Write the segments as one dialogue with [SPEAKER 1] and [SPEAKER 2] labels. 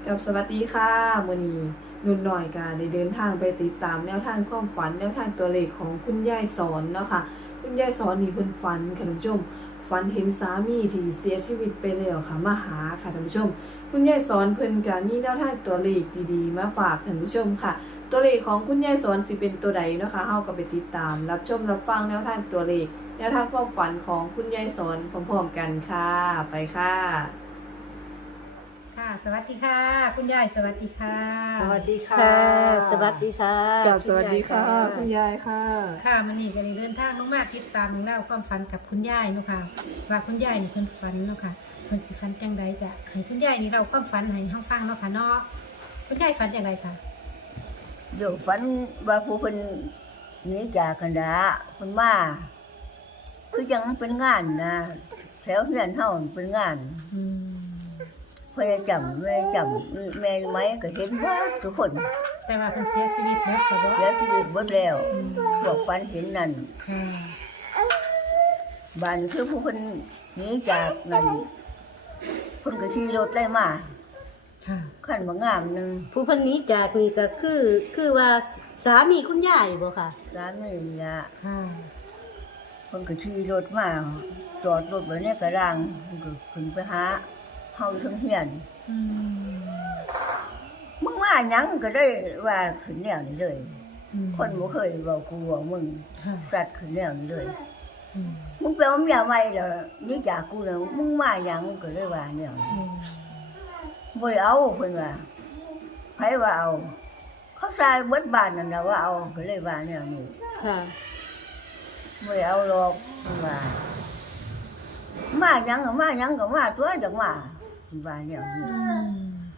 [SPEAKER 1] กับสวัสดีค่ะมื้อนี้นุ่นหน่อยก็ได้เดินทางไปติดตามแนวทางความฝันแนวทางตัวเลขของคุณยายสอนเนาะค่ะคุณยายสอนนี่เพิ่นฝันค่ะท่านผู้ชมฝันเห็นสามีที่เสียชีวิตไปแล้วค่ะมาหาค่ะท่านผู้ชมคุณยายสอนเพิ่นก็มีแนวทางตัวเลขดีๆมาฝากท่านผู้ชมค่ะตัวเลขของคุณยายสอนสิเป็นตัวใดเนาะค่ะเฮาก็ไปติดตามรับชมรับฟังแนวทางตัวเลขแนวทางความฝันของคุณยายสอนพร้อมๆกันค่ะไปค่ะ
[SPEAKER 2] ค่ะสวัสดีค่ะ คุณยายสวัสดีค่ะ
[SPEAKER 3] สวัสดีค่ะ
[SPEAKER 4] ค่ะ สวัสดีค่ะ
[SPEAKER 1] กับสวัสดีค่ะคุณยายค่ะ
[SPEAKER 2] ค่ะมันนี่ก็เลยเดินทางลงมาติดตามเล่องราวความฝันกับคุณยายเนาะค่ะว่าคุณยายนี่เพิ่นฝันเนาะค่ะเพิ่นสิฝันจังใดจะให้คุณยายนี่เราความฝันให้เฮาฟังเนาะค่ะเนาะคุณยายฝันจังไดค่ะ
[SPEAKER 3] เดี๋ยวฝันว่าผู้คนหนีจากกันดาคนมาคือยังเป็นงานนะแถวเฮือนเฮาเป็นงาน
[SPEAKER 2] อืม
[SPEAKER 3] พ่อจำแม่จำแม่ไหมก็เห็นว่าทุกคน
[SPEAKER 2] แต่ว่าเพิ่นเสียชีวิตเนาะค่ะบ่
[SPEAKER 3] แล้วชีวิตหมดแล้วบอกฝันเห็นนั่น
[SPEAKER 2] ค่ะ
[SPEAKER 3] บ้านคือผู้คนหนีจากนั่นคนก็ขี่รถได้มา
[SPEAKER 2] ค่ะ
[SPEAKER 3] ขั้นมางามหนึง
[SPEAKER 4] ผู้เพันนี้จากนี่ก็คือว่าสามีคุณยายบ่ค่ะ
[SPEAKER 3] ร้านนี่ละ
[SPEAKER 2] ค่ะ
[SPEAKER 3] คนก็ขี่รถมาจอดรถไว้ในกระดังคนก็ขึ้นไปหาเฮาทั้งเฮียน
[SPEAKER 2] อืม
[SPEAKER 3] มึงมาหยังก็ได้ว่าขึ้นแนวนี้เลย
[SPEAKER 2] อืม
[SPEAKER 3] คนบ่เคยเว้ากูว่ามึง
[SPEAKER 2] ค่ะ
[SPEAKER 3] สัตว์ขึ้นแนวนี้เลย
[SPEAKER 2] อืม
[SPEAKER 3] มึงไปเอาเมียใหม่แล้วนี่จากกูแล้วมึงมาหยังก็เลยว่าแนวนี้
[SPEAKER 2] อืม
[SPEAKER 3] บ่ได้เอาเพิ่นว่าไผว่าเอาเขาทรายเบิดบ้านนั่นน่ะว่าเอาก็เลยว่าแนวนี้
[SPEAKER 4] ค่ะ
[SPEAKER 3] บ่ได้เอาหรอกเพิ่นว่ามาหยังก็มาหยังก็มาตัวจักมาเพิ่นว่าแนวนี้
[SPEAKER 2] อืม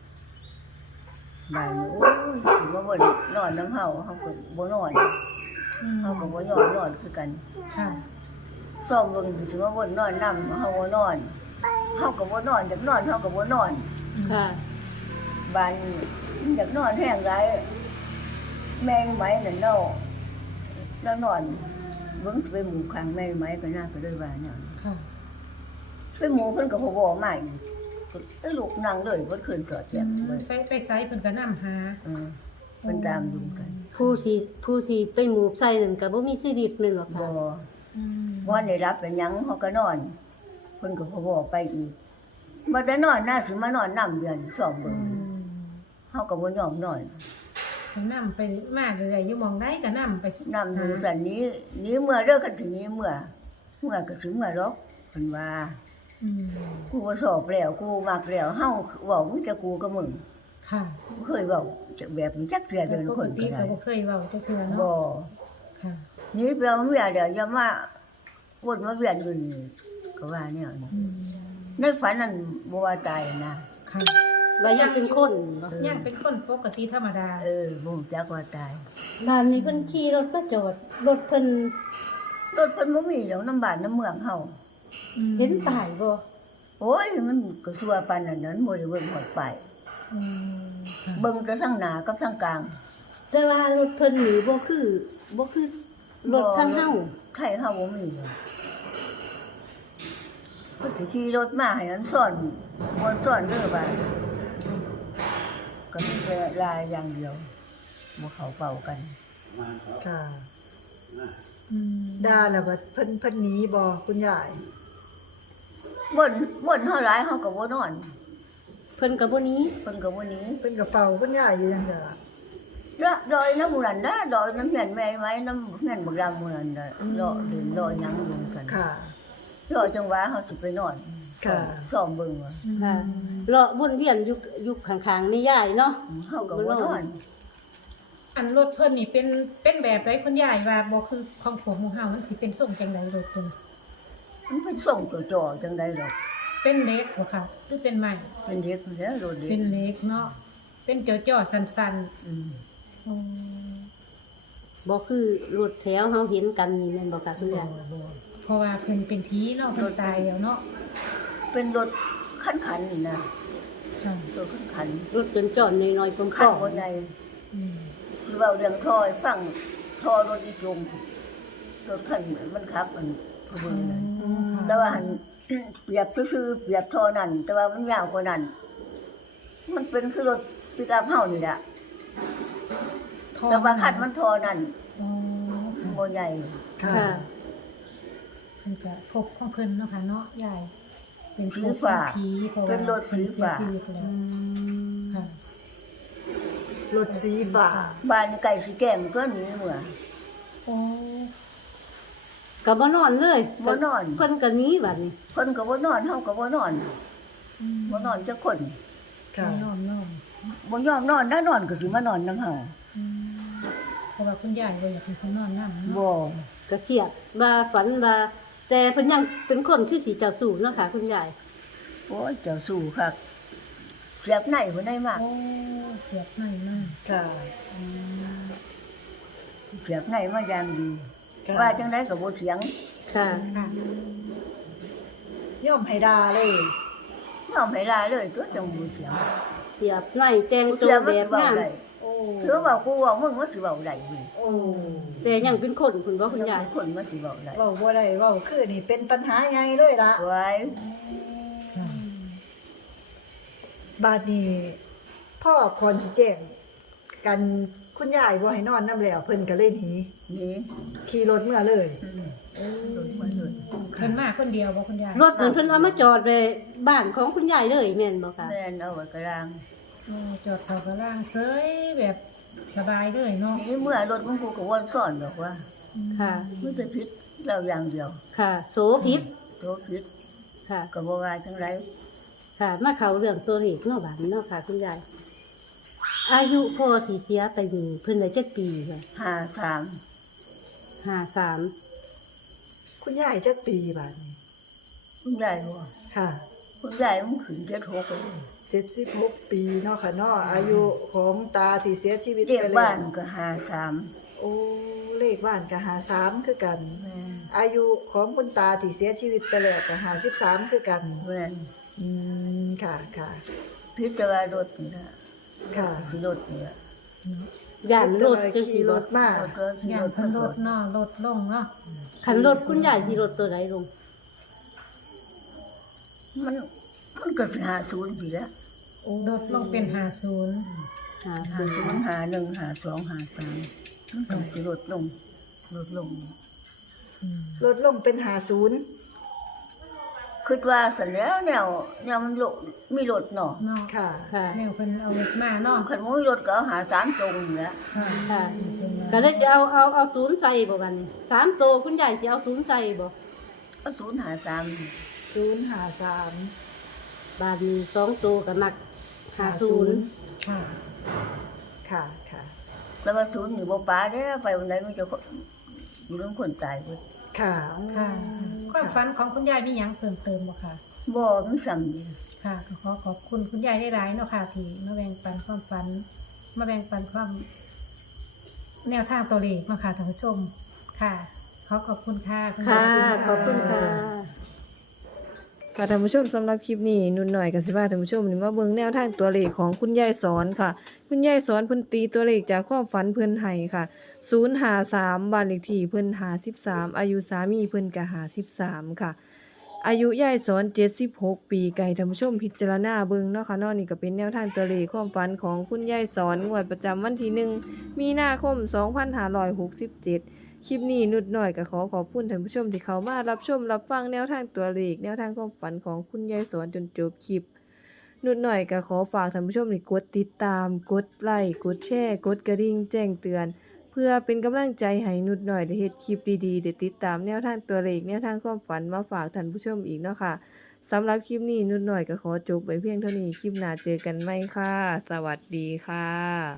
[SPEAKER 3] บ้านนี้โอ้ยสิมาบ่นนอนนำเฮาก็บ่นอน
[SPEAKER 2] อืม
[SPEAKER 3] เฮาก็บ่นอนคือกัน
[SPEAKER 2] ค่ะ
[SPEAKER 3] ซ่อมเบิ่งสิว่าบ่นอนนำเฮาบ่นอนเฮาก็บ่นอนอยากนอนเฮาก็บ่นอน
[SPEAKER 4] ค่ะ
[SPEAKER 3] บ้านอยากนอนแห้งหลายแม่งไหมนั่นเนาะแล้วนอนเบิ่งไปหมู่ข้างแม่งไหมก็น่าก็เลยว่าเนี่ย
[SPEAKER 2] ค่ะ
[SPEAKER 3] ไปหมู่เพิ่นก็บ่บอกมาอีกก็ลูกนั่งเลยบ่คืนจอดแจกเบิ่ง
[SPEAKER 2] ไปไสเพิ่นก็นำหา
[SPEAKER 3] เพิ่นตามดูกัน
[SPEAKER 4] ผู้สิไปหมูบใส่นั่นก็บ่มีชีวิตแม่นบ่
[SPEAKER 3] บ่
[SPEAKER 4] ค่ะ
[SPEAKER 2] อืม
[SPEAKER 3] บ่ได้รับไปหยังเฮาก็นอนเพิ่นก็บ่บอกไปอีกบ่ได้นอนน่าสิมานอนนำเดือนซ่อม
[SPEAKER 2] อื
[SPEAKER 3] เบิ่ง
[SPEAKER 2] ม
[SPEAKER 3] เฮาก็บ่ยอมนอน
[SPEAKER 2] เพิ่นนำไปมาเรื่อยๆอยู่หมองใดก็นำไป
[SPEAKER 3] นำดูสันนี้เมื่อเด้อคันถึงนี้เมื่อก็ถึงเมื่อหรอกเพิ่นว่า
[SPEAKER 2] อืม
[SPEAKER 3] กูบ่สอบแล้วกูมักแล้วเฮาเว้ามึงจะกูกับมึง
[SPEAKER 2] ค่ะ
[SPEAKER 3] บ่เคยเว้าจะแบบนี้จักเทื่อเดิน
[SPEAKER 2] ป
[SPEAKER 3] ค
[SPEAKER 2] ก
[SPEAKER 3] น
[SPEAKER 2] ติ
[SPEAKER 3] ก็
[SPEAKER 2] ก็
[SPEAKER 3] ได้
[SPEAKER 2] บ่เคยเว้าจักเทื่อ
[SPEAKER 3] บ่
[SPEAKER 2] เนาะค่ะ
[SPEAKER 3] นี่เปล่าเมียเดี๋ยวอย่ามาวนมาเวียนอยู่นี่ก็ว่าแนวนี้
[SPEAKER 2] อืม
[SPEAKER 3] ในฝันนั้นบ่ว่าตายนะ
[SPEAKER 2] ค่ะ
[SPEAKER 4] ว่ายังเป็นคนบ่
[SPEAKER 2] ยังเป็นคนปกติธรรมดา
[SPEAKER 3] บ่รู้จักว่าตาย
[SPEAKER 4] บ้านนี้เพิ่นขี่รถมาจอดรถเพิ่น
[SPEAKER 3] รถเพิ่นบ่มีแล้วน้ำบ้านน้ำเมืองเฮา
[SPEAKER 2] อืม
[SPEAKER 4] เห็นป้ายบ่
[SPEAKER 3] โอ้ยมันก็สัวปานนั้นบ่ได้เบิ่งฮอดไปาย
[SPEAKER 2] อืมค่ะ
[SPEAKER 3] เบิ่งแต่ทางหน้ากับทางกลาง
[SPEAKER 4] แต่ว่ารถเพิ่นนี่บ่คือรถทางเฮา
[SPEAKER 3] ใครเฮาบ่มีเพิ่นสิขี่รถมาให้มันซ่อนบ่ซ่อนเด้อบ่าก็มีแต่ลายอย่างเดียวบ่เข้าเป่ากัน
[SPEAKER 5] ค่ะ
[SPEAKER 2] อืม
[SPEAKER 5] ด่าแล้วก็เพิ่นหนีบ่คุณยาย
[SPEAKER 3] บ่นเฮาหลายเฮาก็บ่นอน
[SPEAKER 4] เพิ่นก็บ่หนี้
[SPEAKER 3] เพิ่นก็บ่หนี
[SPEAKER 5] เพิ่นก็เฝ้าคุณยายอยู่จังซี่ล่ะ
[SPEAKER 3] ละดอยน้ำหมู่นั่นนะดอยน้ำเหียนแม่ไว้น้ำเหียนบักดำหมู่นั่นน่ะรอเดินรอหยังอยู่กัน
[SPEAKER 5] ค่ะ
[SPEAKER 3] รอจังหวะเฮาสิไปนอน
[SPEAKER 5] ค่ะ
[SPEAKER 3] ซ้อมเบิ่งว่า
[SPEAKER 4] ค่ะเลาะวนเวียนอยู่ข้างๆนี่ยายเนาะ
[SPEAKER 3] เฮาก็บ่นอน
[SPEAKER 2] อันรถเพิ่นนี่เป็นแบบไรคุณยายว่าบ่คือของผัวหมู่เฮามันสิเป็นทรงจังไดรถเพิ่น
[SPEAKER 3] มันเป็นส่งจ่อๆจังได๋ดอก
[SPEAKER 2] เป็นเหล็กบ่ค่ะหรือเป็นไม้
[SPEAKER 3] เป็นเด็กแล้วรถเด็ก
[SPEAKER 2] เป็นเหล็กเนาะเป็นจ่อๆสั้น
[SPEAKER 3] อืม
[SPEAKER 2] ๆอืม
[SPEAKER 4] บ่คือรถแถวเฮาเห็นกันนี่แม่นบ่ค่ะคุณยาย
[SPEAKER 2] เพราะว่าเพิ่นเป็นผีเนาะเพิ่นตายแล้วเนาะ
[SPEAKER 3] เป็นรถคันๆนี่นะ
[SPEAKER 2] ค่ะ
[SPEAKER 3] รถคัน
[SPEAKER 4] รถจนๆน้อยๆป
[SPEAKER 3] ๆคั
[SPEAKER 4] อน ม
[SPEAKER 3] บ่ใด
[SPEAKER 2] อืม
[SPEAKER 3] คือเว้าเรื่องท่อให้ฟังท่อรถอีจมรถคันมันขับมันผู้เบิ่งนั่น แต่ว่าหัน เปรียบซื่อๆเปรียบเท่านั้น แต่ว่ามันยาวกว่านั้นมันเป็นคือรถปิกอัพเฮานี่แหละ
[SPEAKER 2] ทอ
[SPEAKER 3] แต่ว่าคันมันทอนั่น
[SPEAKER 2] อ๋อค่ะ
[SPEAKER 3] บ่ใหญ่
[SPEAKER 5] ค่ะ
[SPEAKER 4] ค่ะ
[SPEAKER 2] เพิ่นก็พบของเพิ่นเนาะค่ะเนาะยายเป็นพ
[SPEAKER 3] สี
[SPEAKER 2] บของ
[SPEAKER 3] ฟ้า
[SPEAKER 2] ผีเพราะ
[SPEAKER 3] เป็
[SPEAKER 2] ว่าน
[SPEAKER 3] รถสีฟ้า
[SPEAKER 2] เพิ่นเสียชีวิตแล้วค่ะ
[SPEAKER 5] รถสีฟ้า
[SPEAKER 3] บ้านไก่สิแก้มก็หนีเมื่อ
[SPEAKER 2] โอ้
[SPEAKER 4] ก็บ่นอนเลย
[SPEAKER 3] บ่นอน
[SPEAKER 4] เพิ่นก็หนีบัดนี้
[SPEAKER 3] เพิ่นก็บ่นอนเฮาก็บ่นอนบ่นอนจักคน
[SPEAKER 5] ค่ะ
[SPEAKER 2] นอน
[SPEAKER 3] บ่ยอมนอนนอนก็สิมานอนนำเฮา
[SPEAKER 2] อืมเพราะว่าคุณยายบ่อยากให้เพิ่นนอนนำ
[SPEAKER 3] บ่
[SPEAKER 4] ก็เครียดว่าฝันว่าแต่เพิ่นยังเป็นคนที่สิเจ้าสู้เนาะค่ะ คุณยาย
[SPEAKER 3] โอ้ยเจ้าสู้คักเสียบในบ่ได้มาก
[SPEAKER 2] โอ้เสียบในมาก
[SPEAKER 5] ค่ะ
[SPEAKER 3] เสียบในมาอย่างดี
[SPEAKER 5] ค่ะ
[SPEAKER 3] ว่าจังได๋ก็บ่เถียง
[SPEAKER 4] ค่ะ
[SPEAKER 2] ค่ะ
[SPEAKER 5] ย่อมให้ดาเลย
[SPEAKER 3] ยอมให้ลาเลยตัวจังบ่เถียง
[SPEAKER 4] เสียบในแต่งตั
[SPEAKER 3] เสี
[SPEAKER 4] วย
[SPEAKER 3] บมัน
[SPEAKER 4] แบ
[SPEAKER 3] สิ
[SPEAKER 4] บ
[SPEAKER 3] เว้าง
[SPEAKER 4] าม
[SPEAKER 3] ได้
[SPEAKER 5] โอ้
[SPEAKER 3] เถือว่ากูเว้ามึงมันสิเว้าได้เว้ย
[SPEAKER 5] โอ้
[SPEAKER 4] แต่ยังเป็นคนคุณบ่คุณยาย
[SPEAKER 3] คนมันสิเว้าได้
[SPEAKER 5] เว้าบ่ได้เว้าคือนี่เป็นปัญหาใหญ่เลยล่ะ
[SPEAKER 3] ไว้
[SPEAKER 2] ค่ะ
[SPEAKER 5] บาดนี้พ่อคอนสิแจ้งกันคุณยายบ่ให้นอนนำแล้วเพิ่นก็เลยหนี
[SPEAKER 3] นี่
[SPEAKER 5] ขี่รถเมื่อเลย
[SPEAKER 3] โดนมาเลย
[SPEAKER 2] เพิ่นมาคนเดียวบ่คุณยาย
[SPEAKER 4] รถเหมือนเพิ่นเอามาจอดไว้บ้านของคุณยายเลยแม่นบ่ค่ะ
[SPEAKER 3] แม่นเอาไว้กลาง
[SPEAKER 2] โอ้จอดเขอกระล่างเซยแบบสบายเลยเนาะ
[SPEAKER 3] นี่เมื่อรถมันกูก็วนซ่อนบอกว่า
[SPEAKER 4] ค่ะ
[SPEAKER 3] มันจะพิษเราอย่างเดียว
[SPEAKER 4] ค่ะ โสพิษ
[SPEAKER 3] โตพิษ
[SPEAKER 4] ค่ะ
[SPEAKER 3] ก็บ่ว่าจังไร
[SPEAKER 4] ค่ะ มาเข้าเรื่องตัวเลขเนาะบัดนี้เนาะค่ะ คุณยาย อายุพ่อสิเสียไปนี่เพิ่นได้จักปีค่ะ
[SPEAKER 3] 53
[SPEAKER 4] 53
[SPEAKER 5] คุณยายจักปีบาดนี้
[SPEAKER 3] คุณยายบ่
[SPEAKER 5] ค่ะ
[SPEAKER 3] คุณยายมันขึ้น76เลย
[SPEAKER 5] 76 ปีเนาะค่ะเนาะอายุของตาที่เสียชีวิต
[SPEAKER 3] เรียก
[SPEAKER 5] ไป
[SPEAKER 3] บ้า
[SPEAKER 5] แล้
[SPEAKER 3] น
[SPEAKER 5] ว
[SPEAKER 3] ก็53
[SPEAKER 5] โอ้เลขบ้านก็53คือกัน
[SPEAKER 3] แม่น
[SPEAKER 5] อายุของคุณตาที่เสียชีวิตไปแล้วก็53คือกัน
[SPEAKER 3] แม่น
[SPEAKER 5] ค่ะค่ะ
[SPEAKER 3] พิษแต่ว่ารถนี่ล่ะ
[SPEAKER 5] ค่ะ
[SPEAKER 3] คือรถนี่ล่ะ
[SPEAKER 4] ย่านรถจัง
[SPEAKER 5] ขี่
[SPEAKER 4] ซี่
[SPEAKER 5] ร
[SPEAKER 4] บ่
[SPEAKER 5] ถมา
[SPEAKER 3] รถก็สิ
[SPEAKER 2] อย่าง
[SPEAKER 3] รถ
[SPEAKER 2] เพิ่นลดเนาะลดลงเนาะ
[SPEAKER 4] คันรถคุณยายสิรถตัวใดลง
[SPEAKER 3] มันก็สิ50ปีแล้ว
[SPEAKER 2] ลดลงเป็น50
[SPEAKER 4] 50
[SPEAKER 3] 51 52 53มันก็สิลดลง
[SPEAKER 5] ลดลงเป็น
[SPEAKER 3] คิดว่าสันแล้วแนวมันโลมีรถเนาะ
[SPEAKER 2] เนาะ
[SPEAKER 5] ค่ะ
[SPEAKER 4] ค่ะ
[SPEAKER 2] แนวเพิ่นเอารถมาเนาะ
[SPEAKER 3] คันบ่มีรถก็เอาหา3ตรงนี่แหละ
[SPEAKER 2] ค่ะ
[SPEAKER 4] ค่ะ ก็เลยสิเอาศูนย์ใส่บ่บัดนี้3โตคุณยายสิเอาศูนย์ใส่บ่
[SPEAKER 3] เอา0หา3
[SPEAKER 5] 053
[SPEAKER 4] บาดนี้2โตก็มัก50
[SPEAKER 2] ค่ะ
[SPEAKER 5] ค่ะค่ะ
[SPEAKER 3] แล้วว่า0นี่บ่ปาเด้อไปวันไหนมันจะอยู่นำคนตายเบิด
[SPEAKER 5] ค่ะ
[SPEAKER 2] ค่ะ ความฝันของคุณยายมีหยังเพิ่มเติมบ่ค่ะ
[SPEAKER 3] บ่มีซ้ำนี่
[SPEAKER 2] ค่ะก็ขอขอบคุณคุณยายได้หลายๆเนาะค่ะที่มาแบ่งปันความฝัน มาแบ่งปันความแนวทางตัวเลขเนาะค่ะท่านผู้ชมค่ะ ขอขอบคุณค่ะคุณ
[SPEAKER 4] ค่ะ
[SPEAKER 2] ยาย
[SPEAKER 4] ขอบคุณค่ะ
[SPEAKER 1] ค่ะท่านผู้ชมสำหรับคลิปนี้นุ่นหน่อยกับสิพาท่านผู้ชมนี่มาเบิ่งแนวทางตัวเลขของคุณยายสอนค่ะ คุณยายสอนเพิ่นตีตัวเลขจากความฝันเพิ่นให้ค่ะ053บ้านเลขที่เพิ่น53อายุสามีเพิ่นก็53ค่ะ อายุยายสอน76 ปีไก่ท่านผู้ชมพิจารณาเบิ่งเนาะค่ะเนาะนี่ก็เป็นแนวทางตัวเลขความฝันของคุณยายสอนงวดประจำวันที่1มีนาคม 2567 คลิปนี้นุดหน่อยก็ขอบคุณท่านผู้ชมที่เข้ามารับชมรับฟังแนวทางตัวเลขแนวทางความฝันของคุณยายสอนจนจบคลิป นุดหน่อยก็ขอฝากท่านผู้ชมนี่กดติดตาม กดไลค์กดแชร์กดกระดิ่งแจ้งเตือน เพื่อเป็นกำลังใจให้นุดหน่อยได้เฮ็ดคลิปดีๆได้ติดตามแนวทางตัวเลขแนวทางความฝันมาฝากท่านผู้ชมอีกเนาะค่ะสำหรับคลิปนี้นุดหน่อยก็ขอจบไว้เพียงเท่านี้คลิปหน้าเจอกันใหม่ค่ะ สวัสดีค่ะ